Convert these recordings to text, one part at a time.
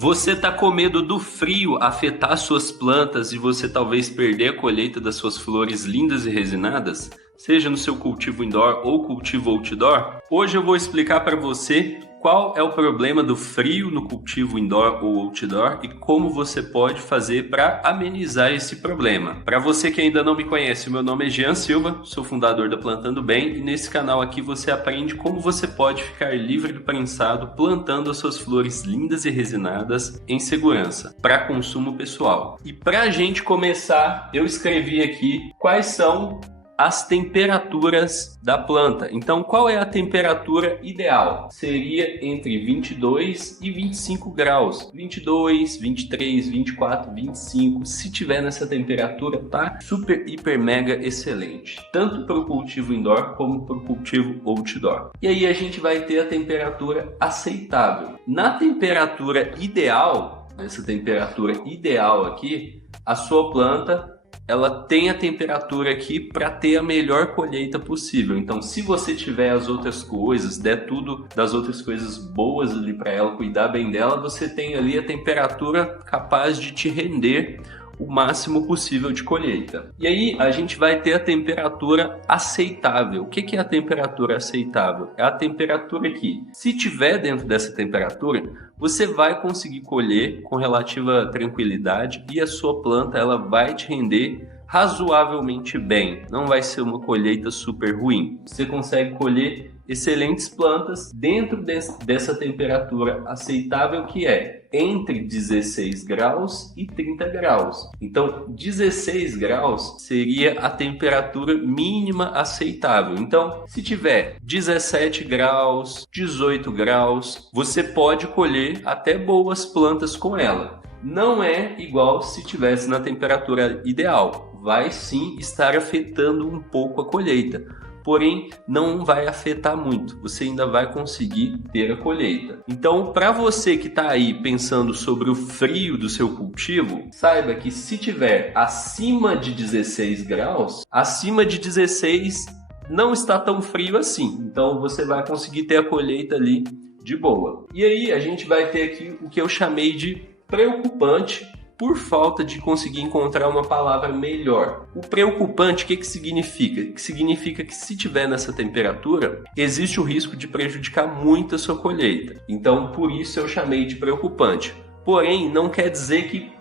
Você está com medo do frio afetar suas plantas e você talvez perder a colheita das suas flores lindas e resinadas? Seja no seu cultivo indoor ou cultivo outdoor? Hoje eu vou explicar para você qual é o problema do frio no cultivo indoor ou outdoor e como você pode fazer para amenizar esse problema. Para você que ainda não me conhece, o meu nome é Jean Silva, sou fundador da Plantando Bem e nesse canal aqui você aprende como você pode ficar livre do prensado plantando as suas flores lindas e resinadas em segurança para consumo pessoal. E para a gente começar, eu escrevi aqui quais são as temperaturas da planta. Então, qual é a temperatura ideal? Seria entre 22 e 25 graus. 22, 23, 24, 25. Se tiver nessa temperatura, tá super, hiper, mega excelente. Tanto para o cultivo indoor como para o cultivo outdoor. E aí a gente vai ter a temperatura aceitável. Na temperatura ideal, nessa temperatura ideal aqui, a sua planta ela tem a temperatura aqui para ter a melhor colheita possível. Então, se você tiver as outras coisas, der tudo das outras coisas boas ali para ela, cuidar bem dela, você tem ali a temperatura capaz de te render o máximo possível de colheita. E aí a gente vai ter a temperatura aceitável. O que é a temperatura aceitável? É a temperatura aqui. Se tiver dentro dessa temperatura, você vai conseguir colher com relativa tranquilidade e a sua planta ela vai te render razoavelmente bem. Não vai ser uma colheita super ruim. Você consegue colher excelentes plantas dentro dessa temperatura aceitável que é entre 16 graus e 30 graus. Então, 16 graus seria a temperatura mínima aceitável. Então, se tiver 17 graus, 18 graus, você pode colher até boas plantas com ela. Não é igual se tivesse na temperatura ideal. Vai sim estar afetando um pouco a colheita. Porém, não vai afetar muito, você ainda vai conseguir ter a colheita. Então, para você que está aí pensando sobre o frio do seu cultivo, saiba que se tiver acima de 16 graus, acima de 16 não está tão frio assim. Então, você vai conseguir ter a colheita ali de boa. E aí, a gente vai ter aqui o que eu chamei de preocupante, por falta de conseguir encontrar uma palavra melhor. O preocupante, o que significa? Que significa que se tiver nessa temperatura, existe o risco de prejudicar muito a sua colheita. Então, por isso eu chamei de preocupante. Porém, não quer dizer que,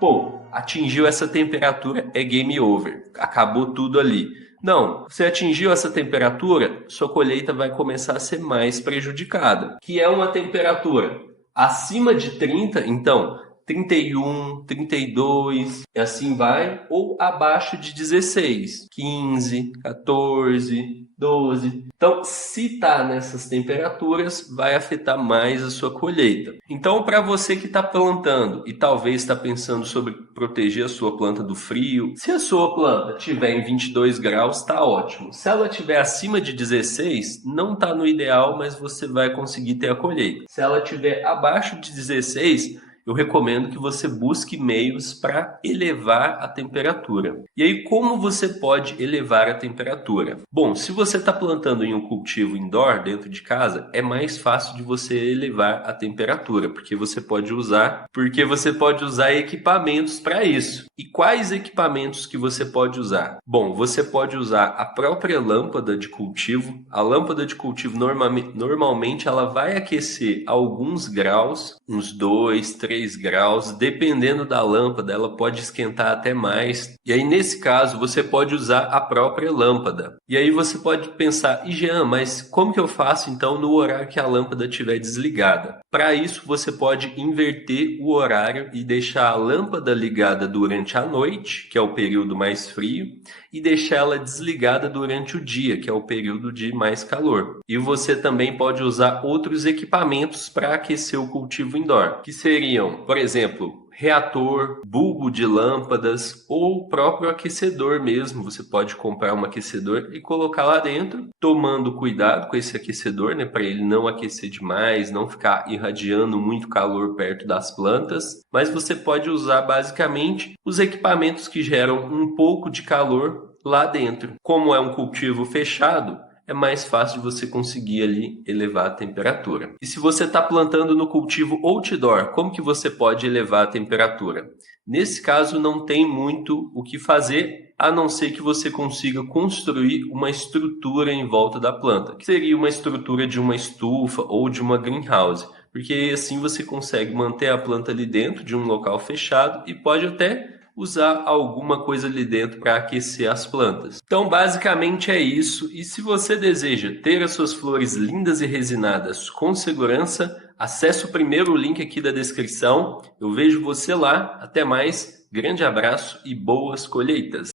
atingiu essa temperatura, é game over. Acabou tudo ali. Não, você atingiu essa temperatura, sua colheita vai começar a ser mais prejudicada. Que é uma temperatura acima de 30, então 31, 32, e assim vai, ou abaixo de 16, 15, 14, 12. Então, se está nessas temperaturas, vai afetar mais a sua colheita. Então, para você que está plantando e talvez está pensando sobre proteger a sua planta do frio, se a sua planta estiver em 22 graus, está ótimo. Se ela estiver acima de 16, não está no ideal, mas você vai conseguir ter a colheita. Se ela estiver abaixo de 16, eu recomendo que você busque meios para elevar a temperatura. E aí, como você pode elevar a temperatura? Bom, se você está plantando em um cultivo indoor, dentro de casa, é mais fácil de você elevar a temperatura, porque você pode usar equipamentos para isso. E quais equipamentos que você pode usar? Bom, você pode usar a própria lâmpada de cultivo. A lâmpada de cultivo normalmente ela vai aquecer alguns graus, uns 2, 3 graus, dependendo da lâmpada, ela pode esquentar até mais. E aí, nesse caso, você pode usar a própria lâmpada. E aí você pode pensar, Jean, mas como que eu faço então no horário que a lâmpada estiver desligada? Para isso, você pode inverter o horário e deixar a lâmpada ligada durante a noite, que é o período mais frio, e deixar ela desligada durante o dia, que é o período de mais calor. E você também pode usar outros equipamentos para aquecer o cultivo indoor, que seriam, por exemplo, reator, bulbo de lâmpadas ou o próprio aquecedor mesmo. Você pode comprar um aquecedor e colocar lá dentro, tomando cuidado com esse aquecedor, para ele não aquecer demais, não ficar irradiando muito calor perto das plantas. Mas você pode usar basicamente os equipamentos que geram um pouco de calor lá dentro. Como é um cultivo fechado, é mais fácil de você conseguir ali elevar a temperatura. E se você está plantando no cultivo outdoor, como que você pode elevar a temperatura? Nesse caso, não tem muito o que fazer, a não ser que você consiga construir uma estrutura em volta da planta, que seria uma estrutura de uma estufa ou de uma greenhouse, porque assim você consegue manter a planta ali dentro de um local fechado e pode até usar alguma coisa ali dentro para aquecer as plantas. Então, basicamente é isso. E se você deseja ter as suas flores lindas e resinadas com segurança, acesse o primeiro link aqui da descrição. Eu vejo você lá. Até mais. Grande abraço e boas colheitas!